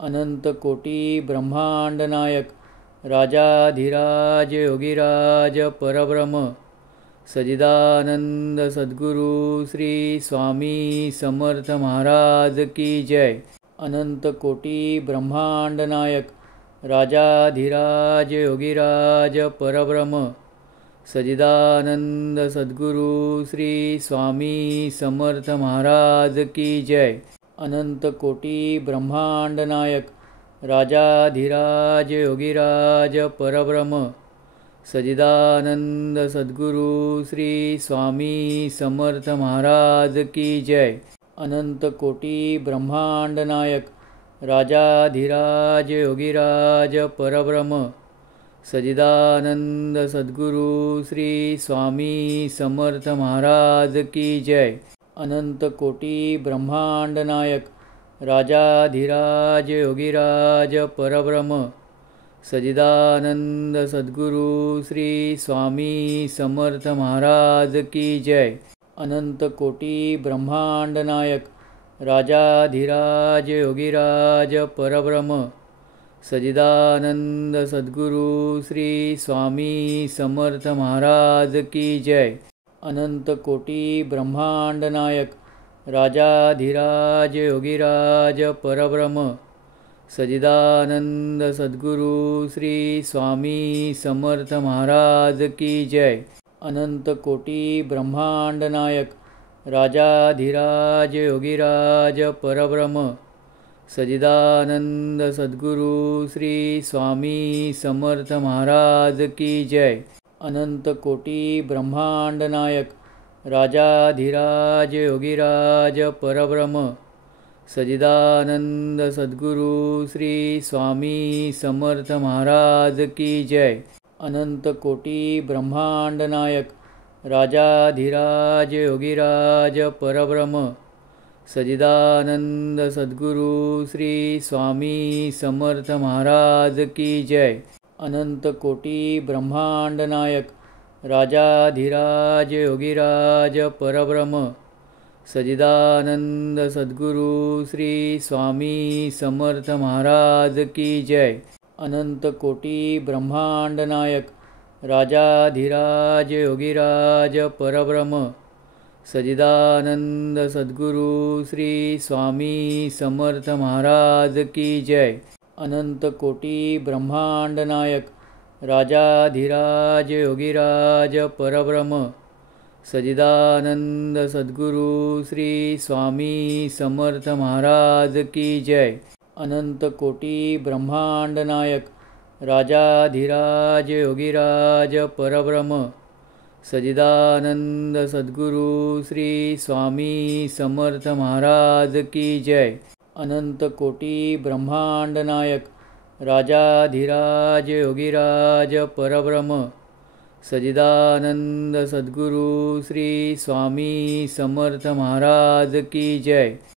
अनंत कोटी ब्रह्मांड नायक राजाधिराज योगीराज परब्रह्म सजिदानंद सद्गुरु श्री स्वामी समर्थ महाराज की जय। अनंत कोटी ब्रह्मांड नायक राजाधिराज योगीराज परब्रह्म सजिदानंद सद्गुरु श्री स्वामी समर्थ महाराज की जय। अनंत कोटी ब्रह्मांड नायक राजाधिराज योगीराज परब्रह्म सजिदानंद सद्गुरु श्री स्वामी समर्थ महाराज की जय। अनंत कोटी ब्रह्मांड नायक राजाधिराज योगीराज परब्रह्म सजिदानंद सद्गुरु श्री स्वामी समर्थ महाराज की जय। अनंत कोटी ब्रह्मांड नायक राजाधिराज योगीराज परब्रह्म सजिदानंद सद्गुरु श्री स्वामी समर्थ महाराज की जय। अनंत कोटी ब्रह्मांड नायक राजाधिराज योगीराज परब्रह्म सजिदानंद सद्गुरु श्री स्वामी समर्थ महाराज की जय। अनंत कोटी ब्रह्मांड नायक राजाधिराज योगीराज परब्रह्म सजिदानंद सद्गुरु श्री स्वामी समर्थ महाराज की जय। अनंत कोटी ब्रह्मांड नायक राजाधिराज योगीराज परब्रह्म सजिदानंद सद्गुरु श्री स्वामी समर्थ महाराज की जय। अनंत कोटी ब्रह्मांड नायक राजाधिराज योगीराज परब्रह्म सजिदानंद सद्गुरु श्री स्वामी समर्थ महाराज की जय। अनंत कोटी ब्रह्मांड नायक राजाधिराज योगीराज परब्रह्म सजिदानंद सद्गुरु श्री स्वामी समर्थ महाराज की जय। अनंत कोटी ब्रह्मांड नायक राजाधिराज योगीराज परब्रह्म सजिदानंद सद्गुरु श्री स्वामी समर्थ महाराज की जय। अनंत कोटी ब्रह्मांड नायक राजाधिराज योगीराज परब्रह्म सजिदानंद सद्गुरु श्री स्वामी समर्थ महाराज की जय। अनंत कोटी ब्रह्मांड नायक राजाधिराज योगीराज परब्रह्म सजिदानंद सद्गुरु श्री स्वामी समर्थ महाराज की जय। अनंत कोटी ब्रह्मांड नायक राजाधिराज योगीराज परब्रह्म सजिदानंद सद्गुरु श्री स्वामी समर्थ महाराज की जय। अनंत कोटी ब्रह्मांड नायक राजाधिराज योगीराज परब्रह्म सजिदानंद सद्गुरु श्री स्वामी समर्थ महाराज की जय।